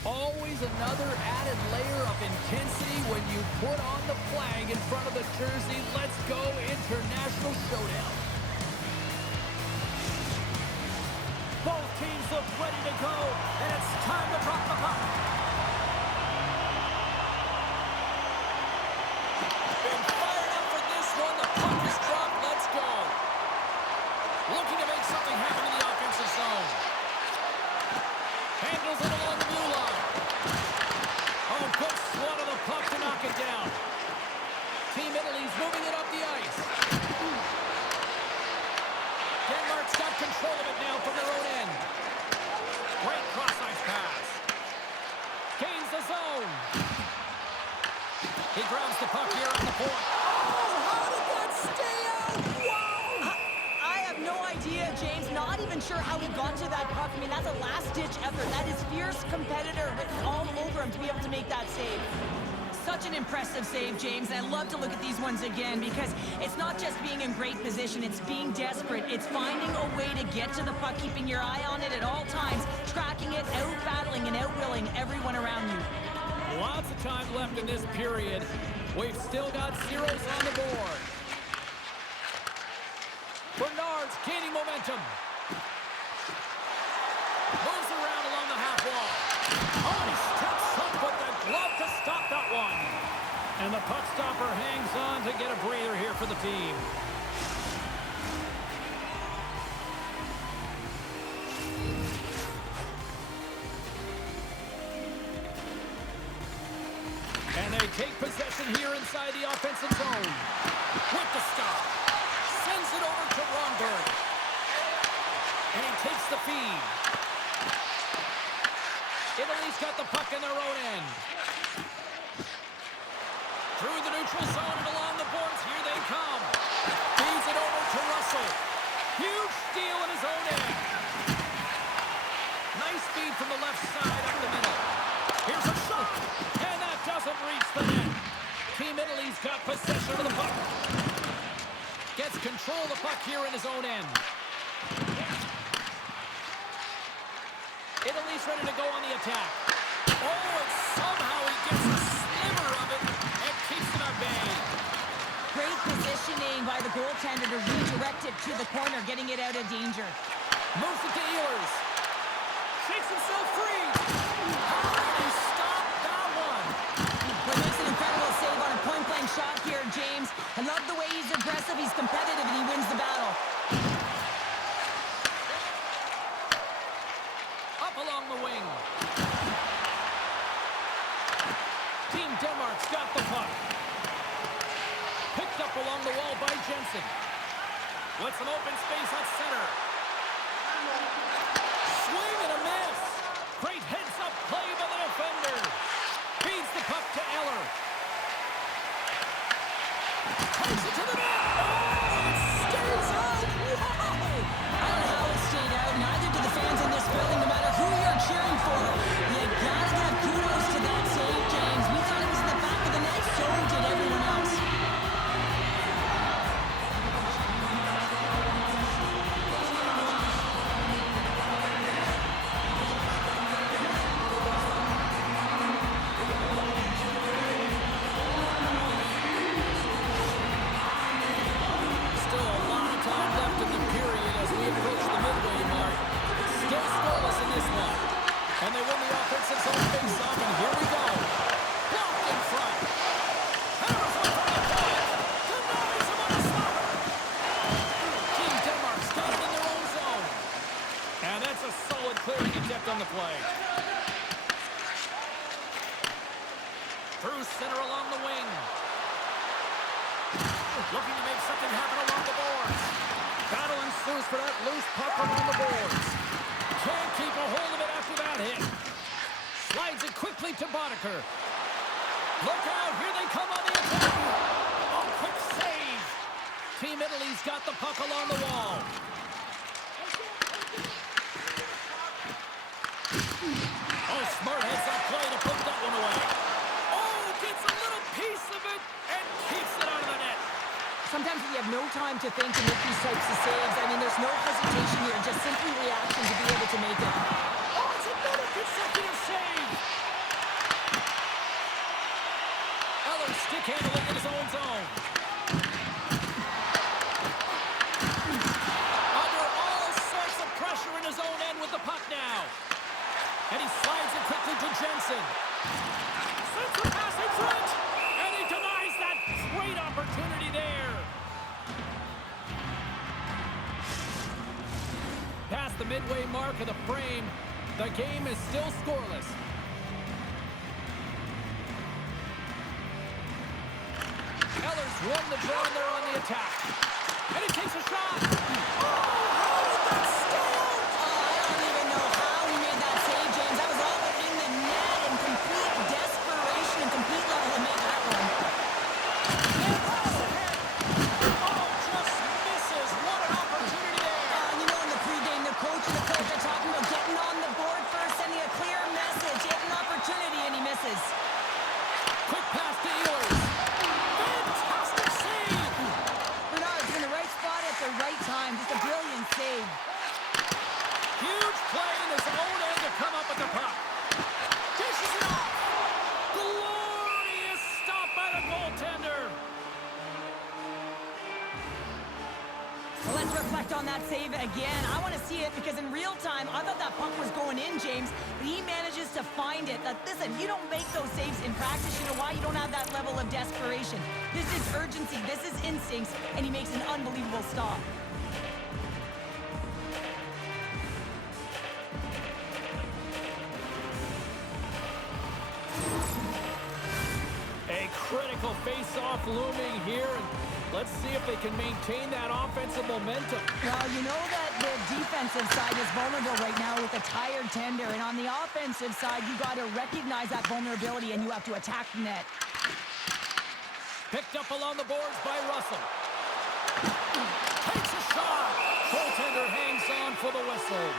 Always another added layer of intensity when you put on the flag in front of the jersey. Let's go international showdown. Both teams look ready to go, and it's time to drop the puck. Been fired up for this one. The puck is dropped. Let's go. Looking to make something happen in the offensive zone. Handles it along the blue line. Oh, good swat of the puck to knock it down. Team Italy's moving it up the ice. Denmark's got control of it now from their own end. Great cross-ice pass. Gains the zone. He grabs the puck here on the point. Oh, how did that stay out? Wow! I have no idea, James. Not even sure how he got to that puck. I mean, that's a last-ditch effort. That is fierce competitor written all over him to be able to make that save. Such an impressive save, James. I love to look at these ones again because it's not just being in great position. It's being desperate. It's finding a way to get to the puck, keeping your eye on it at all times, tracking it, out-battling and out-willing everyone around you. Lots of time left in this period. We've still got zeros on the board. Bernard's gaining momentum. Moves around along the half wall. Oh, he steps up with the glove to stop that one. And the puck stopper hangs on to get a breather here for the team. And they take possession here inside the offensive zone. With the stop. Sends it over to Ronberg. And he takes the feed. Italy's got the puck in their own end. Through the neutral zone and along the boards. Here they come. Feeds it over to Russell. Huge steal in his own end. Nice feed from the left side up the middle. Here's a shot. And that doesn't reach the net. Team Italy's got possession of the puck. Gets control of the puck here in his own end. Italy's ready to go on the attack. Oh, and somehow he gets a sliver of it and keeps them at bay. Great positioning by the goaltender to redirect it to the corner, getting it out of danger. Moves it to Ehlers. Shakes himself free. How did he stop that one? But makes an incredible save on a point-blank shot here, James. I love the way he's aggressive, he's competitive, and he wins the battle. Up along the wing. Team Denmark's got the puck. Picked up along the wall by Jensen. With some open space at center. Swing and a miss. Great heads-up play by the defender. Feeds the puck to Eller. Takes it to the net. Oh, it stays out. Whoa! I don't know how it stayed out. Neither do the fans in this building, no matter who you're cheering for. You gotta give kudos to that save, James. We thought it was in the back of the net, so did everyone else. Still a lot of time left in the period as we approach the midway mark. Still scoreless in this one. And they win the offensive zone face-off, and here we go. Blocked in front. Hammers one from the point. Denies him on a stopper. Team Denmark's got it in their own zone. And that's a solid clearing attempt on the play. Through center along the wing. Looking to make something happen along the boards. Battle ensues for that loose puck along the boards. Can't keep a hold of it after that hit. Slides it quickly to Boddicker. Look out, here they come on the attack. Oh, quick save. Team Italy's got the puck along the wall. Oh, smart heads-up play to put that one away. Oh, gets a little piece of it and keeps it out of the net. Sometimes we have no time to think and make these types of saves. I mean, there's no hesitation here, just simply reaction to be able to make it. Oh, it's another consecutive save. And he slides it quickly to Jensen. Sends the pass in front. And he denies that great opportunity there. Past the midway mark of the frame, the game is still scoreless. Eller's won the draw and they're on the attack. And he takes a shot. Oh, how did that stay out? Oh, I don't even know how he made that save, James. That was all but in the net in complete desperation and complete level to make that one. Oh, just misses. What an opportunity there. You know, in the pregame, the coach and the coach are talking about getting on the board first, sending a clear message. He had an opportunity and he misses. Quick pass to Ehlers. Fantastic save. Bernard's in the right spot at the right time. Just a brilliant save. Huge play in his own end to come up with the puck. Dishes it off. Glorious stop by the goaltender. Well, let's reflect on that save again. I want to see it because in real time, I thought that puck was going in, James, but he manages to find it. Listen, you don't make those saves in practice. You know why? You don't have that level of desperation. This is urgency. This is instincts, and he makes an unbelievable stop. A critical face-off looming here. Let's see if they can maintain that offensive momentum. Well, you know that the defensive side is vulnerable right now with a tired tender, and on the offensive side, you got to recognize that vulnerability, and you have to attack the net. Picked up along the boards by Russell. Takes a shot. Goaltender hangs on for the whistle.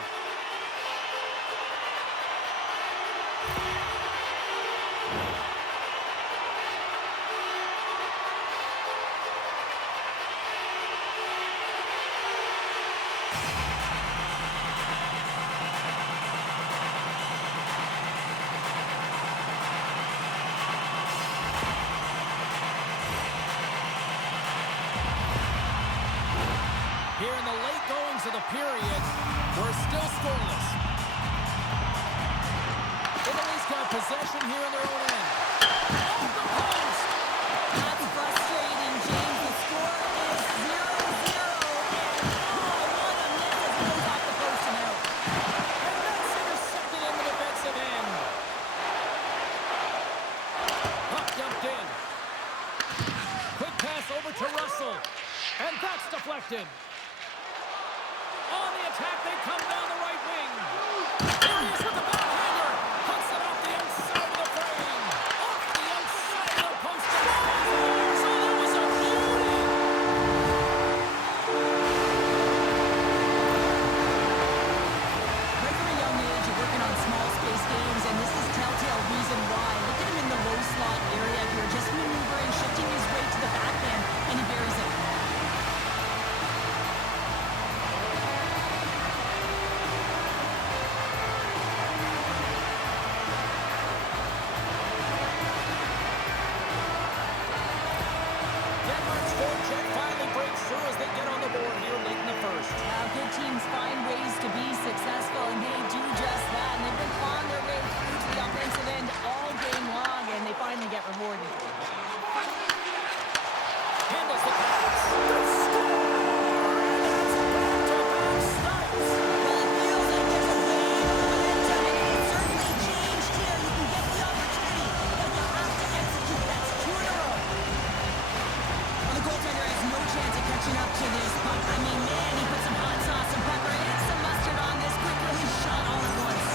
Here in the late goings of the period, we're still scoreless. Italy's got possession here in their own end. Off the post! That's frustrating, James. The score is 0-0, and what a miss as it goes off the post and out. And that's intercepted in the defensive end. Puck dumped in. Quick pass over to Russell. And that's deflected. On the attack, they come down the right wing. Here he is with the backhander. Puts it off the outside of the frame. Off the outside of the post. So that was a beauty. Right from a young age, you're working on small space games, and this is telltale reason why. Look at him in the low slot area here, just maneuvering, shifting his weight to the backhand, and he buries it. Denmark's forecheck finally breaks through as they get on the board here late in the first. Good teams find ways to be successful, and they do just that. And they've been clawing their way through to the offensive end all game long, and they finally get rewarded. Handles the pass. They score! And it's back-to-back starts. Well, it feels like there's a wave of momentum, and it certainly changed here. You can get the opportunity, but you have to execute. That's 2 in a row. Well, the goaltender has no chance of catching up to this puck. I mean, man, he put some hot sauce, some pepper, and some mustard on this quick release shot all at once.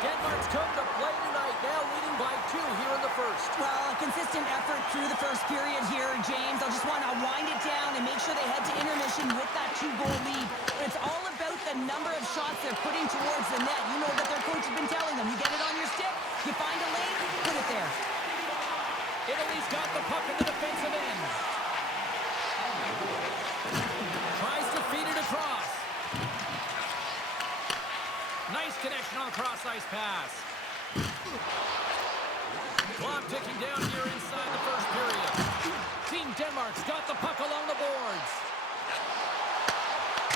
Denmark's come to play tonight, now leading by 2 here in the first. Well, a consistent effort through the first period here, James. I'll just want to wind it down and make sure they head to intermission with that 2-goal lead. It's all about the number of shots they're putting towards the net. You know that their coach has been telling them, you get it on your stick, you find a lane, put it there. Italy's got the puck in the defensive end. Tries to feed it across. Nice connection on the cross-ice pass. ticking down here inside the first period. Team Denmark's got the puck along the boards.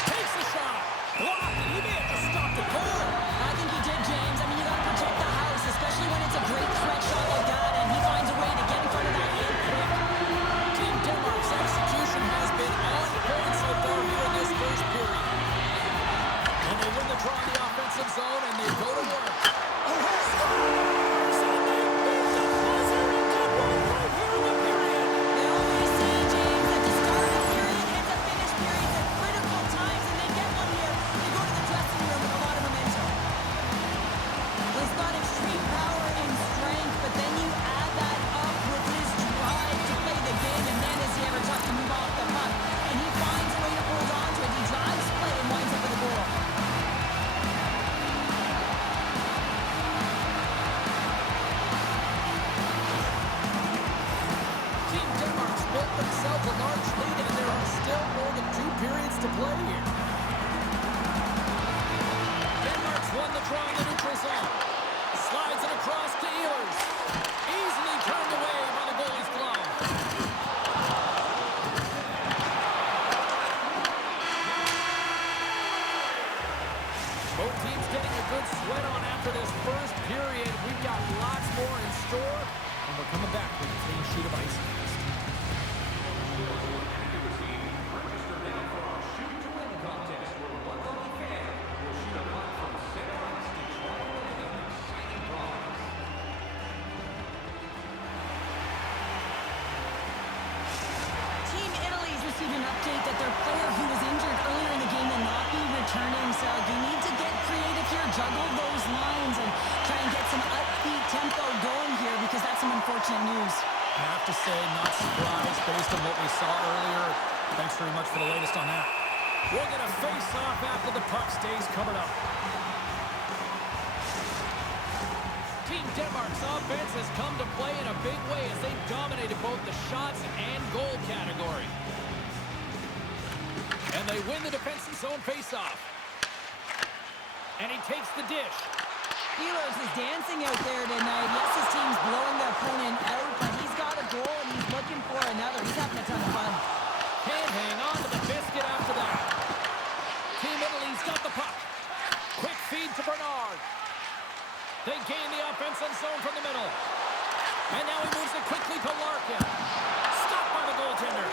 Takes a shot. Blocked, and he may have just stopped the goal. I think he did, James. I mean, you got to protect the house, especially when it's a great threat shot like that, and he finds a way to get in front of that end quick. Team Denmark's execution has been on point so far here in this first period. And they win the draw in the offensive zone, and they go to work. Themselves a large lead, and there are still more than 2 periods to play here. Denmark's won the draw in the neutral zone. Slides it across to Ehlers. Easily turned away by the goalie's glove. Both teams getting a good sweat on after this first period. We've got lots more in store, and we're coming back with a clean sheet of ice next. An update that their player who was injured earlier in the game will not be returning, so you need to get creative here, juggle those lines, and try and get some upbeat tempo going here, because that's some unfortunate news. I have to say, not surprised based on what we saw earlier. Thanks very much for the latest on that. We'll get a face-off after the puck stays covered up. Team Denmark's offense has come to play in a big way as they dominated both the shots and goal category. And they win the defensive zone face-off. And he takes the dish. Ehlers is dancing out there tonight. Yes, his team's blowing the opponent out, but he's got a goal and he's looking for another. He's having a ton of fun. Can't hang on to the biscuit after that. Team Italy's got the puck. Quick feed to Bernard. They gain the offensive zone from the middle. And now he moves it quickly to Larkin. Stopped by the goaltender.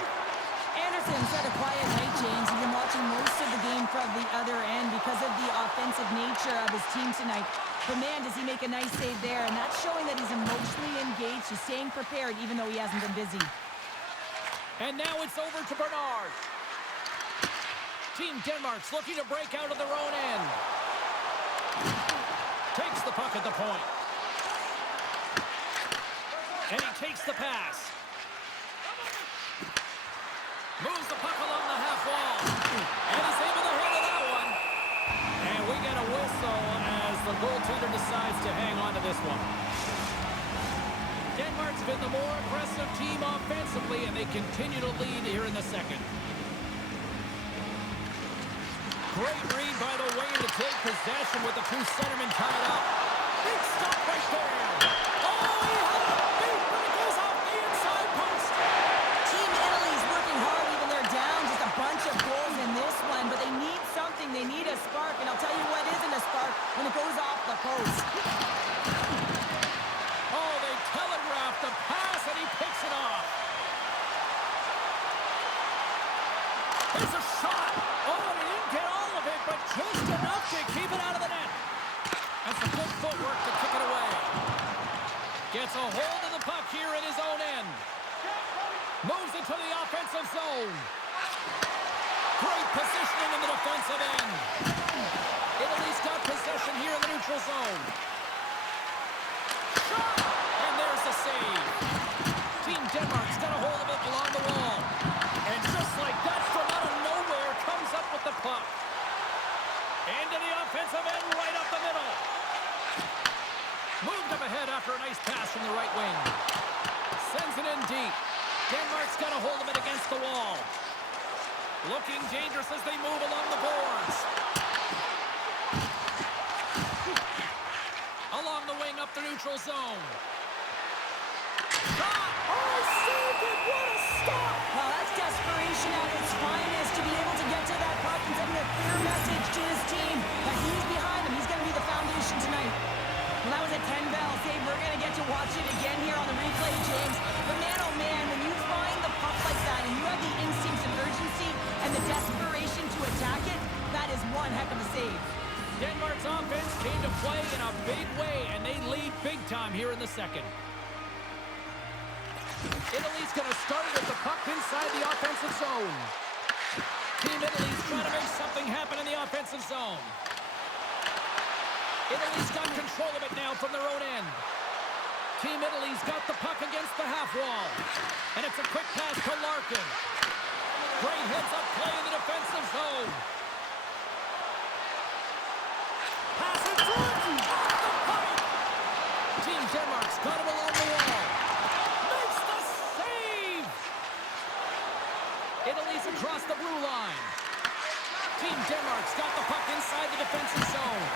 Anderson's had a quiet night, James. He's been watching most of the game from the other end because of the offensive nature of his team tonight. But man, does he make a nice save there. And that's showing that he's emotionally engaged. He's staying prepared even though he hasn't been busy. And now it's over to Bernard. Team Denmark's looking to break out of their own end. Takes the puck at the point. And he takes the pass. Moves the puck along the half wall. And he's able to handle that one. And we get a whistle as the goaltender decides to hang on to this one. Denmark's been the more aggressive team offensively, and they continue to lead here in the second. Great read by the Wayne to take possession with the 2 centermen tied up. Big stop right there. Oh, he had it beat, but it goes off the inside post. Team Italy's working hard, even they're down just a bunch of goals in this one, but they need something. They need a spark, and I'll tell you what isn't a spark when it goes off the post. Oh, they telegraphed the pass, and he picks it off. There's a shot. Oh, and he didn't get all of it, but just enough to keep it out of the net. That's some good footwork to kick it away. Gets a hold of the puck here in his own end. Moves it to the offensive zone. Great positioning in the defensive end. Italy's got possession here in the neutral zone. Shot! And there's the save. Team Denmark's got a hold of it along the wall. And just like that, from out of nowhere, comes up with the puck. Into the offensive end, right up the middle. Moved up ahead after a nice pass from the right wing. Sends it in deep. Denmark's got a hold of it against the wall. Looking dangerous as they move along the boards. Along the wing up the neutral zone. Shot! Oh, saved it! What a stop! Well, that's desperation at its finest to be able to get to that puck and send a clear message to his team that he's behind him. He's going to be the foundation tonight. Well, that was a 10-bell save. We're going to get to watch it again here on the replay, James. But man, oh man, when you find the puck like that and you have the instincts of urgency and the desperation to attack it, that is one heck of a save. Denmark's offense came to play in a big way, and they lead big time here in the second. Italy's going to start with the puck inside the offensive zone. Team Italy's trying to make something happen in the offensive zone. Italy's got control of it now from their own end. Team Italy's got the puck against the half wall. And it's a quick pass to Larkin. Great heads-up play in the defensive zone. Pass it through! Off the pipe! Team Denmark's got him along the wall. Makes the save! Italy's across the blue line. Team Denmark's got the puck inside the defensive zone.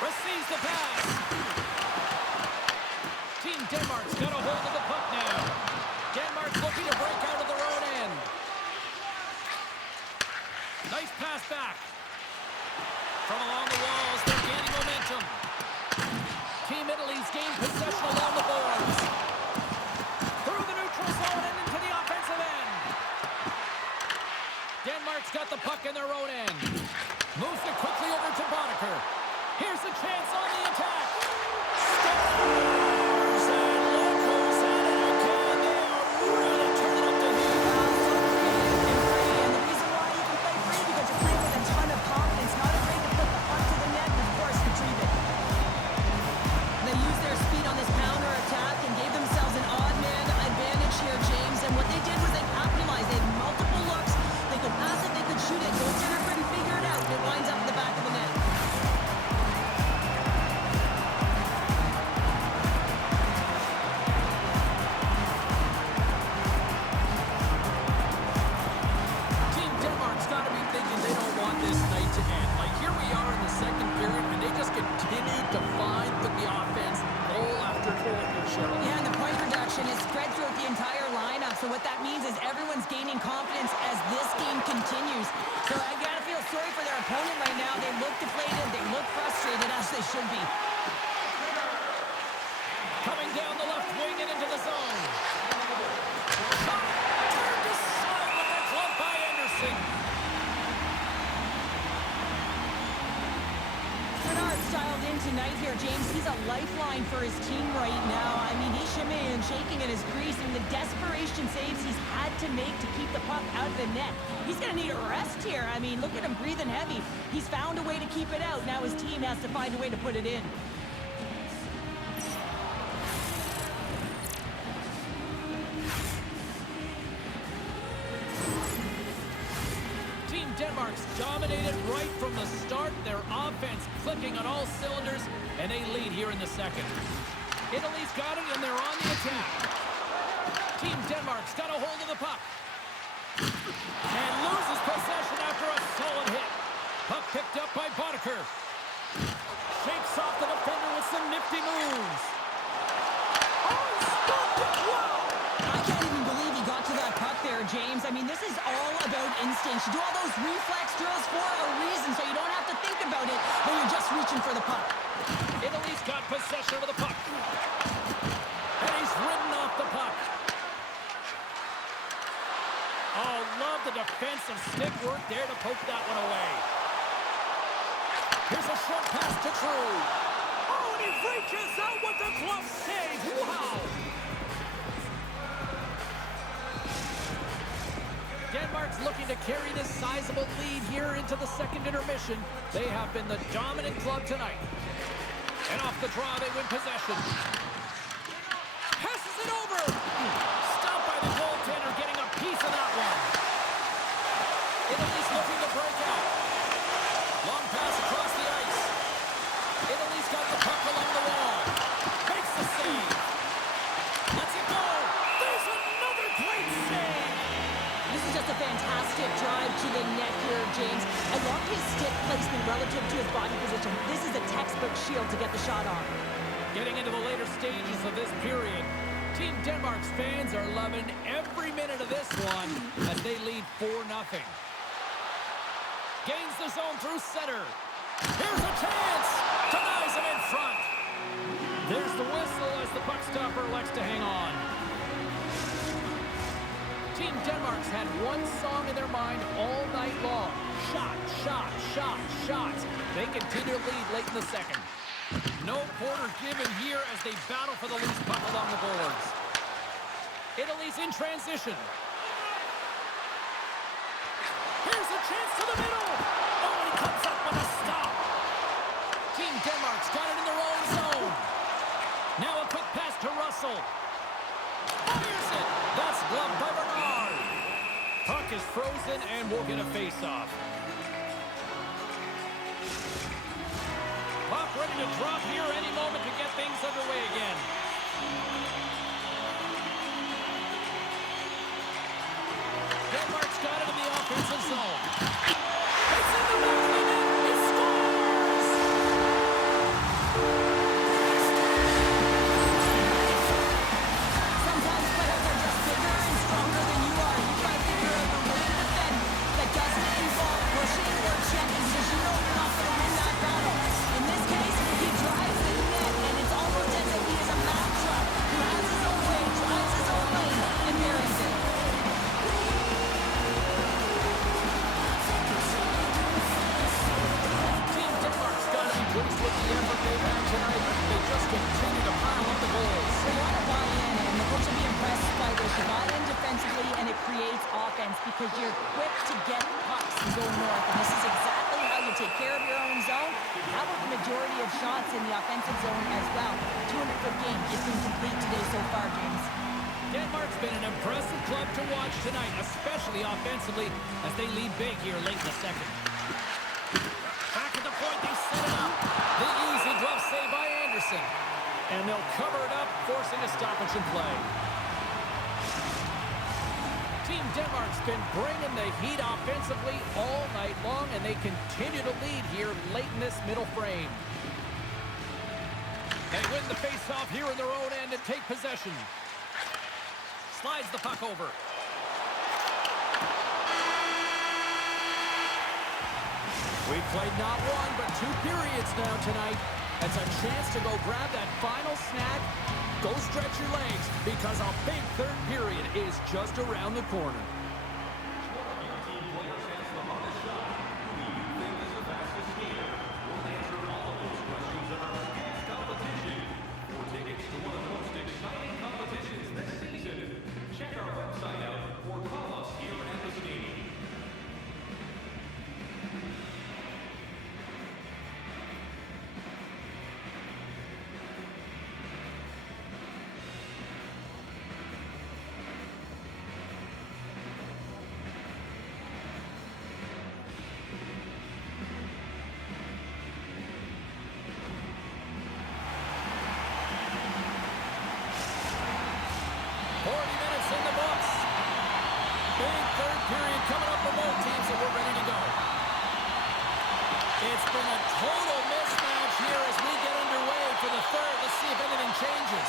Receives the pass. Team Denmark's got a hold of the puck now. Denmark looking to break out of their own end. Nice pass back. From along the walls, they're gaining momentum. Team Italy's gained possession along the boards. Through the neutral zone and into the offensive end. Denmark's got the puck in their own end. Moves it quickly over to Boddicker. Here's a chance on the attack. Stars and look who's at it again. They are really turning up the heat. And the reason why you can play free because you're playing with a ton of confidence, not afraid to put the puck to the net and, of course, retrieve it. They used their speed on this counter attack and gave themselves an odd man advantage here, James. And what they did was they capitalized. They had multiple looks. They could pass it, they could shoot it. Goaltender couldn't figure it out. It winds up in the back of the net. Team Denmark's got to be thinking they don't want this night to end. Like, here we are in the second period, and they just continue to find the offense goal after goal here, Cheryl. Yeah, and the point production is spread throughout the entire lineup. So what that means is everyone's gaining confidence as this game continues. So I gotta feel sorry for their opponent right now. They look deflated, they look frustrated, as they should be. Coming down the left wing and into the zone. Shot! Turned aside with that glove by Anderson. Bernard's dialed in tonight here, James. He's a lifeline for his team right now. I mean, he's shimmying and shaking in his crease, and the desperation saves he's had to make to keep the puck out of the net. He's going to need a rest here. I mean, look at him breathing heavy. He's found a way to keep it out. Now his team has to find a way to put it in. Team Denmark's dominated right from the start. Their offense clicking on all cylinders, and they lead here in the second. Italy's got it, and they're on the attack. Team Denmark's got a hold of the puck. And loses possession after a solid hit. Puck picked up by Boddicker. Shakes off the defender with some nifty moves. Oh, stopped it! Wow! I can't even believe he got to that puck there, James. I mean, this is all about instinct. You do all those reflex drills for a reason, so you don't have to think about it when you're just reaching for the puck. Italy's got possession of the puck. And he's ridden off the puck. Oh, love the defensive stick work there to poke that one away. Here's a short pass to True. Oh, and he reaches out with the glove save. Wow! Denmark's looking to carry this sizable lead here into the second intermission. They have been the dominant club tonight. And off the draw, they win possession. Passes it over. Stopped by the goaltender, getting a piece of that one. Italy's looking to break out. Long pass across the ice. Italy's got the puck along the wall. Makes the save. Lets it go. There's another great save. This is just a fantastic drive to the net here, James. I love his stick placement relative to his body position. This is a textbook shield to get the shot off. Getting into the later stages of this period. Team Denmark's fans are loving every minute of this one as they lead 4-0. Gains the zone through center. Here's a chance! Denies him in front. There's the whistle as the puck stopper elects to hang on. Team Denmark's had one song in their mind all night long. Shot, shot, shot, shot. They continue to lead late in the second. No quarter given here as they battle for the loose puck along the boards. Italy's in transition. Here's a chance to the middle. Oh, he comes up with a stop. Team Denmark's got it in their own zone. Now a quick pass to Russell. Fires it. That's gloved by Bernard. Puck is frozen and we'll get a face-off. Puck ready to drop here any moment to get things underway again. Denmark's got it in the offensive zone. It's in the back of the net. It scores! Sometimes players are just bigger and stronger than you are. You try to figure out a way to defend that doesn't involve pushing or checking because you know you're not going to win that battle. In this case, he drives the net, and it's almost as if he is a Mack truck who has his own way, drives his own lane, and buries it. Team Denmark's got to be pleased with the effort they've had tonight. They just continue to pile up the goals. They want to buy in, and the coach will be impressed by this. You buy in defensively, and it creates offense because you're quick to get pucks and go north, and this is exactly how you take care of your own zone. How about the majority of shots in the offensive zone as well? 200-foot game. It's been complete today so far, James. Denmark's been an impressive club to watch tonight, especially offensively, as they lead big here late in the second. Back at the point, they set it up. The easy glove save by Anderson. And they'll cover it up, forcing a stoppage in play. Team Denmark's been bringing the heat offensively all night long, and they continue to lead here late in this middle frame. They win the faceoff here in their own end and take possession. Slides the puck over. We've played not one, but 2 periods now tonight. It's a chance to go grab that final snack. Go stretch your legs because a big third period is just around the corner. Period coming up for both teams, and we're ready to go. It's been a total mismatch here as we get underway for the third. Let's see if anything changes.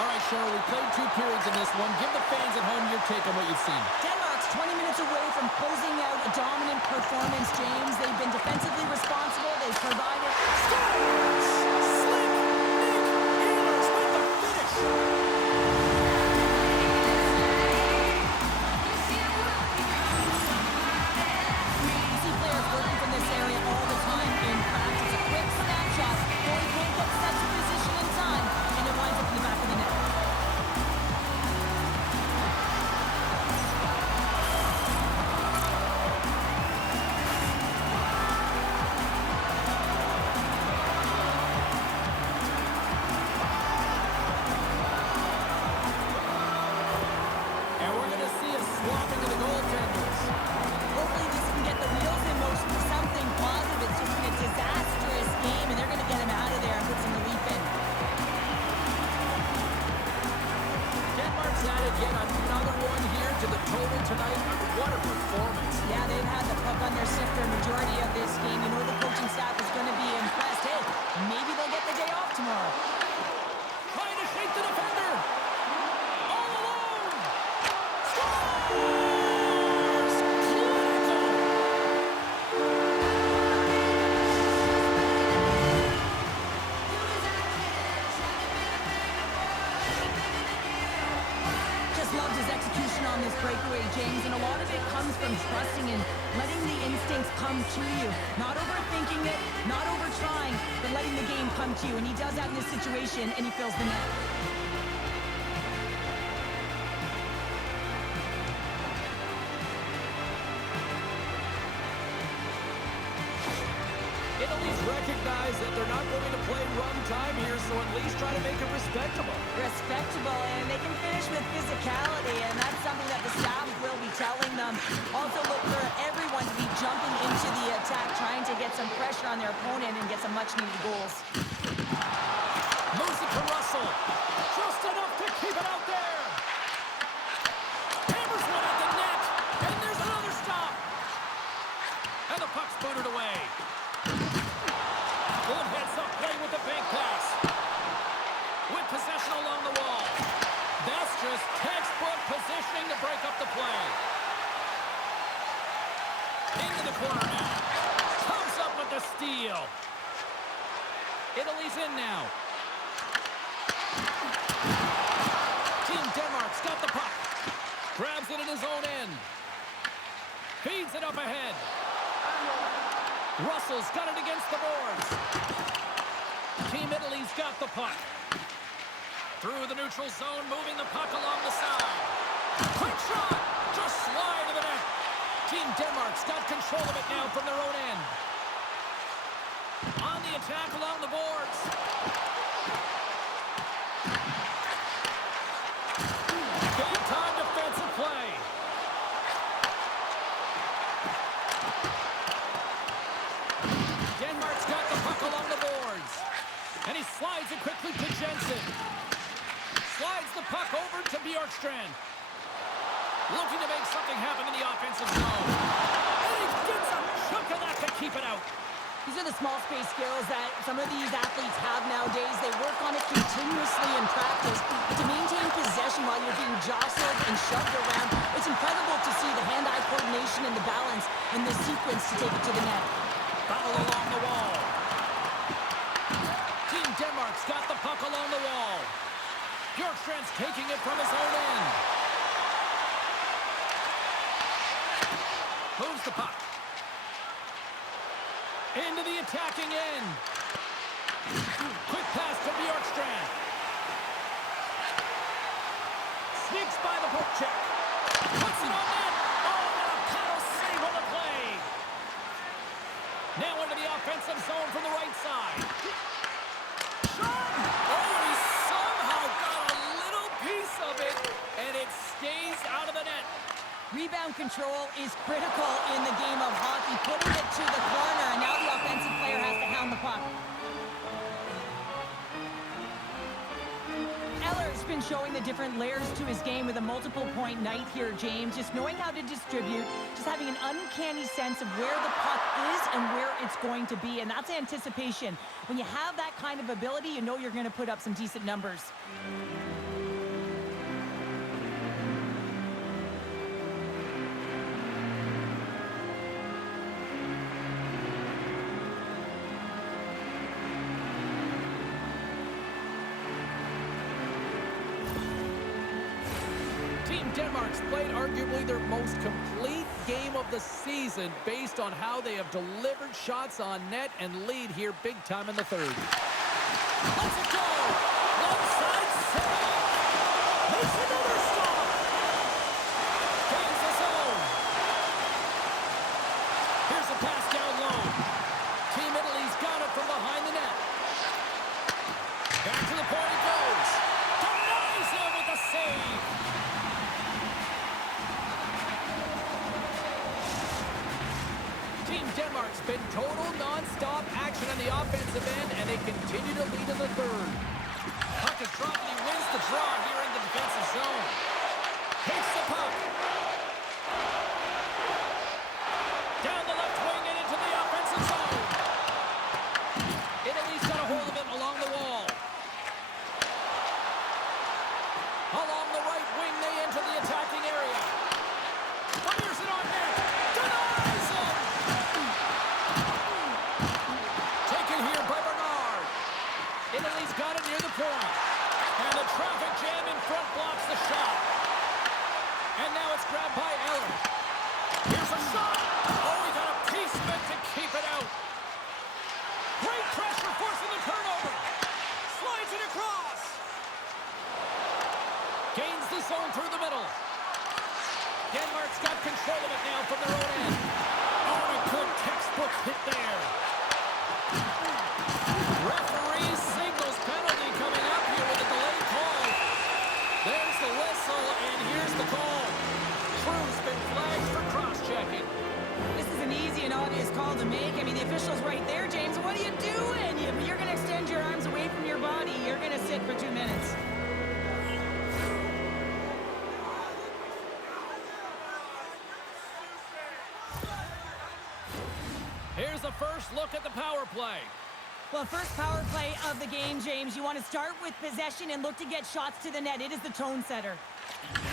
All right, Cheryl, we played 2 periods in this one. Give the fans at home your take on what you've seen. Denmark's 20 minutes away from closing out a dominant performance, James. They've been defensively responsible. They've provided... Scores! Slick Nick Ehlers with the finish! Yet another one here to the total tonight. What a performance. Yeah, they've had the puck on their stick for a majority of this game. You know the coaching staff is going to be impressed. Hey, maybe they'll get the day off tomorrow. High execution on this breakaway, James, and a lot of it comes from trusting and letting the instincts come to you. Not overthinking it, not over-trying, but letting the game come to you. And he does that in this situation, and he fills the net. Italy's recognized that they're not going to play run time here, so at least try to make it respectable. Respectable, and they can finish with physicality, and that's something that the staff will be telling them. Also look for everyone to be jumping into the attack, trying to get some pressure on their opponent and get some much-needed goals. Moves it to Russell. Just enough to keep it out there. Hammers one at the net, and there's another stop. And the puck's booted away. Good heads-up play with the bank pass. With possession along the wall. That's just textbook positioning to break up the play. Into the corner now. Comes up with the steal. Italy's in now. Team Denmark's got the puck. Grabs it in his own end. Feeds it up ahead. Russell's got it against the boards. Team Italy's got the puck. Through the neutral zone, moving the puck along the side. Quick shot! Just slide to the net. Team Denmark's got control of it now from their own end. On the attack along the boards. Game time defensive play. Denmark's got the puck along the boards. And he slides it quickly to Jensen. Slides the puck over to Bjorkstrand. Looking to make something happen in the offensive zone. And he gets a chunk of that to keep it out. These are the small space skills that some of these athletes have nowadays. They work on it continuously in practice. But to maintain possession while you're being jostled and shoved around, it's incredible to see the hand-eye coordination and the balance in this sequence to take it to the net. Battle along the wall. Team Denmark's got the puck along the wall. Bjorkstrand's taking it from his own end. Moves the puck. Into the attacking end. Quick pass to Bjorkstrand. Sneaks by the poke check. Puts it on net. Oh, and a paddle save on the play. Now into the offensive zone from the right side. Shot! Oh, he somehow got a little piece of it, and it stays out of the net. Rebound control is critical in the game of hockey. Putting it to the corner, and now the offensive player has to hound the puck. Eller's been showing the different layers to his game with a multiple-point night here, James. Just knowing how to distribute, just having an uncanny sense of where the puck is and where it's going to be, and that's anticipation. When you have that kind of ability, you know you're going to put up some decent numbers. Team Denmark's played arguably their most complete game of the season based on how they have delivered shots on net and lead here big time in the third. Let's it go! One side save! Makes another stop! Gains the zone! Here's a pass down low. Team Italy's got it from behind the net. Back to the point it goes. Denies him with the save! Team Denmark's been total non-stop action on the offensive end, and they continue to lead in the third. Puck is dropped, and he wins the draw here in the defensive zone. Takes the puck. Down the left wing and into the offensive zone. Italy's got a hold of it along the wall. Along the right wing, they enter the attacking area. Fires it on net. Denies him. Taken here by Bernard. Italy's got it near the point. And the traffic jam in front blocks the shot. And now it's grabbed by Eller. Here's a shot. Oh, he got a piece of it to keep it out. Great pressure forcing the turnover. Slides it across. Gains the zone through the middle. Denmark's got control of it now from their own end. Oh, and a good textbook hit there. Referee signals penalty coming up here with a delayed call. There's the whistle, and here's the call. Crew's been flagged for cross-checking. This is an easy and obvious call to make. I mean, the official's right there, James. What are you doing? You're going to extend your arms away from your body. You're going to sit for 2 minutes. Here's the first look at the power play. Well, first power play of the game, James. You want to start with possession and look to get shots to the net. It is the tone setter.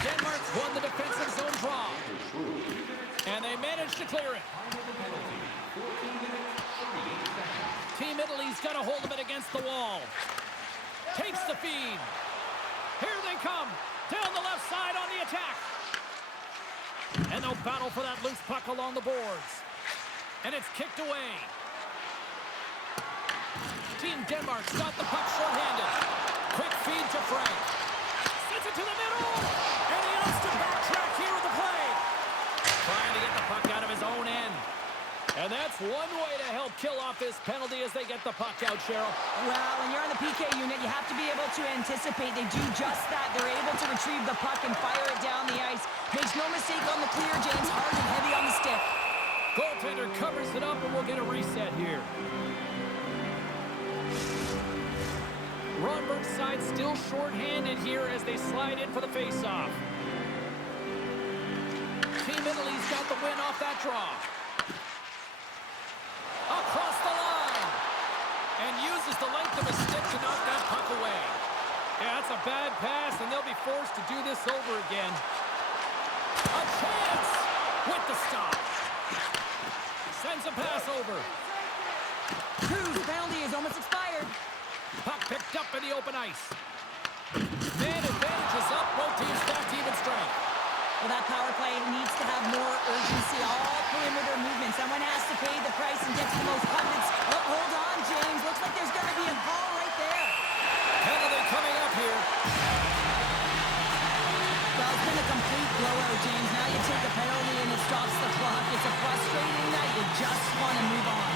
Denmark's won the defensive zone draw. And they managed to clear it. Team Italy's got a hold of it against the wall. Takes the feed. Here they come. Down the left side on the attack. And they'll battle for that loose puck along the boards. And it's kicked away. Team Denmark's got the puck short-handed. Quick feed to Frank. Sends it to the middle. And he opts to backtrack here with the play. Trying to get the puck out of his own end. And that's one way to help kill off this penalty as they get the puck out, Cheryl. Well, when you're on the PK unit, you have to be able to anticipate. They do just that. They're able to retrieve the puck and fire it down the ice. Makes no mistake on the clear, James. Hard and heavy on the stick. Goaltender covers it up, and we'll get a reset here. Ronberg's side still short-handed here as they slide in for the face-off. Team Italy's got the win off that draw. Across the line. And uses the length of his stick to knock that puck away. Yeah, that's a bad pass, and they'll be forced to do this over again. A chance with the stop. Sends a pass over. Crew's penalty is almost expired. Puck picked up in the open ice. Man advantage is up. Both teams back to even strength. Well, that power play needs to have more urgency. All perimeter movement. Someone has to pay the price and get to the most coveted. Oh, hold on, James. Looks like there's going to be a call right there. Penalty coming up here. Well, it's been a complete blowout, James. Now you take a penalty and it stops the clock. It's a frustrating night. You just want to move on.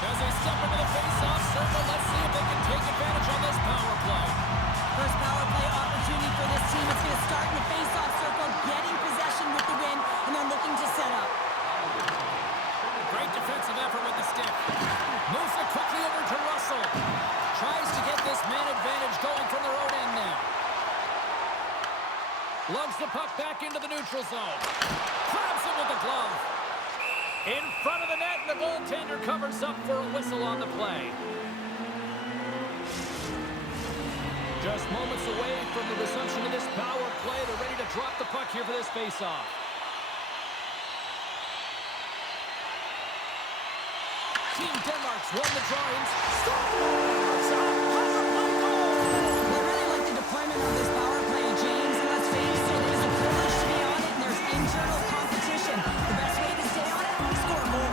As they step into the face-off circle, let's see if they can take advantage on this power play. First power play opportunity for this team. It's going to start in the face-off circle, getting possession with the win, and then looking to set up. Great defensive effort with the stick. Moves it quickly over to Russell. Tries to get this man advantage going from their own end now. Lugs the puck back into the neutral zone. Grabs it with the glove. In front of the net, and the goaltender covers up for a whistle on the play. Just moments away from the resumption of this power play. They're ready to drop the puck here for this face-off. Team Denmark's won the drawings. Scores! A power play goal! Well, I really like the deployment of this power play, James. And let's face it, it is a privilege to be on it, and there's internal competition. The best way to stay on it, score a goal.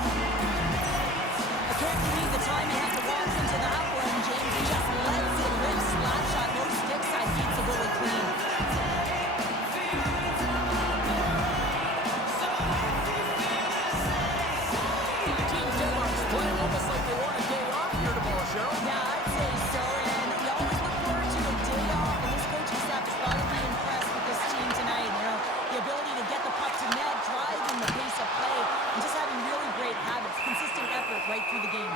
I can't believe the time he had to walk into that one, James. He just lets it rip, slap shot, no stick side, keeps the goalie clean. Team Denmark's playing almost like they want a day off here tomorrow, Cheryl. Yeah, I'd say so, and we always look forward to a day off, and this coaching staff has got to be impressed with this team tonight. You know, the ability to get the puck to net, driving the pace of play, and just having really great habits, consistent effort right through the game.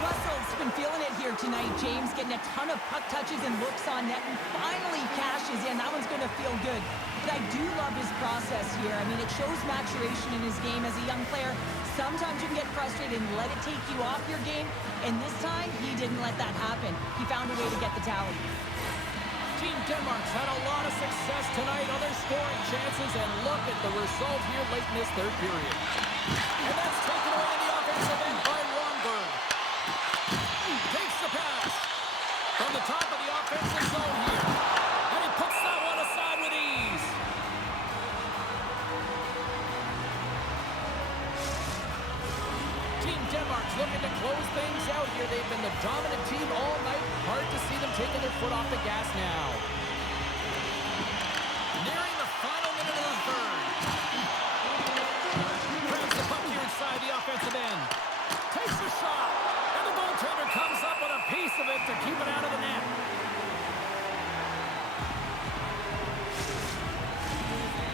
Russell's been feeling it here tonight, James, getting a ton of puck touches and looks on net, and finally cashes in. That one's going to feel good. But I do love his process here. I mean, it shows maturation in his game as a young player. Sometimes you can get frustrated and let it take you off your game, and this time, he didn't let that happen. He found a way to get the tally. Team Denmark's had a lot of success tonight on their scoring chances, and look at the result here late in this third period. And that's taken away in the offensive end by Longberg. Takes the pass from the top of the offensive zone here. And he puts that one aside with ease. Team Denmark's looking to close things out here. They've been the dominant team all night. Hard to see them taking their foot off the gas now. Nearing the final minute of the third. Grabs the puck here inside the offensive end. Takes the shot. And the goaltender comes up with a piece of it to keep it out of the net.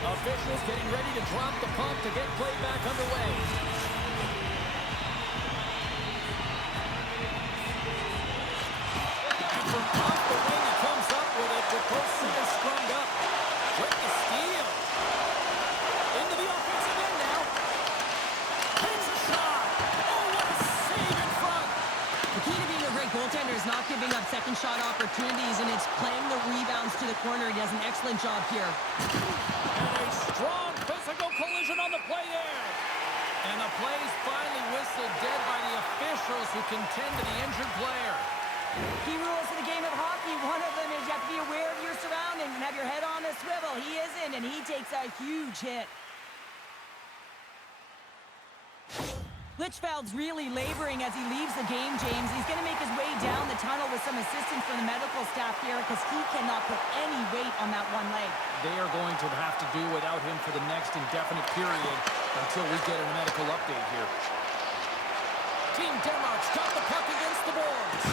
Officials getting ready to drop the puck to get play back underway. And from off the wing, he comes up with it with both centers scrummed up. With the steal. Into the offensive end now. Takes a shot. Oh, what a save in front. The key to being a great goaltender is not giving up second shot opportunities, and it's playing the rebounds to the corner. He does an excellent job here. And a strong physical collision on the play there. And the play's finally whistled dead by the officials who contend to the injured player. Key rules in the game of hockey. One of them is you have to be aware of your surroundings and have your head on a swivel. He isn't, and he takes a huge hit. Litchfeld's really laboring as he leaves the game, James. He's going to make his way down the tunnel with some assistance from the medical staff here because he cannot put any weight on that one leg. They are going to have to do without him for the next indefinite period until we get a medical update here. Team Denmark's got the puck against the boards.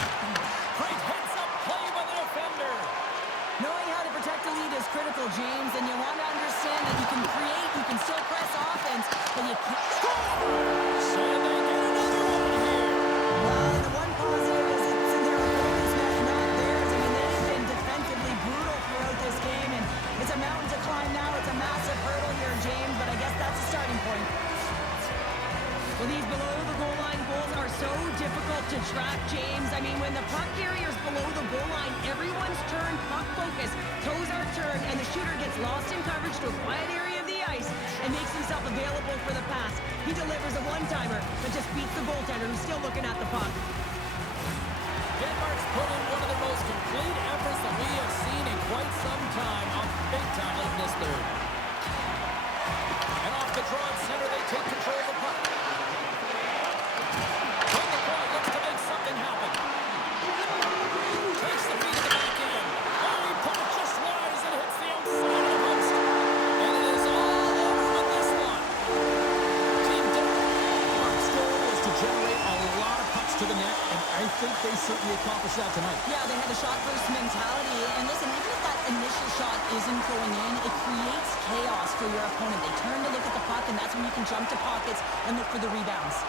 Great heads-up play by the defender. Knowing how to protect a lead is critical, James, and you want to understand that you can create, you can still press offense, but you can't score. So they get another one here. Well, the one positive is it's in their opponent's net, not theirs. I mean, they've been defensively brutal throughout this game, and it's a mountain to climb now. It's a massive hurdle here, James, but I guess that's a starting point. Well, these below-the-goal-line goals are so difficult to track, James. I mean, when the puck carrier's below the goal line, everyone's turned puck focus, toes are turned, and the shooter gets lost in coverage to a quiet area of the ice and makes himself available for the pass. He delivers a one-timer, but just beats the goaltender who's still looking at the puck. Denmark's put in one of the most complete efforts that we have seen in quite some time on big time late in this third. And off the draw at center, they take control of the puck. From the point, looks to make something happen. Takes the feed to the back end. Oh, he put it just wide as it hits the outside of the post. And it is all over with this one. Team Denmark's goal was to generate a lot of pucks to the net, and I think they certainly accomplished that tonight. Yeah, they have a shot-first mentality, and listen, even if that initial shot isn't going in, it creates chaos for your opponent. They turn to look at the puck, and that's when you can jump to pockets and look for the rebounds.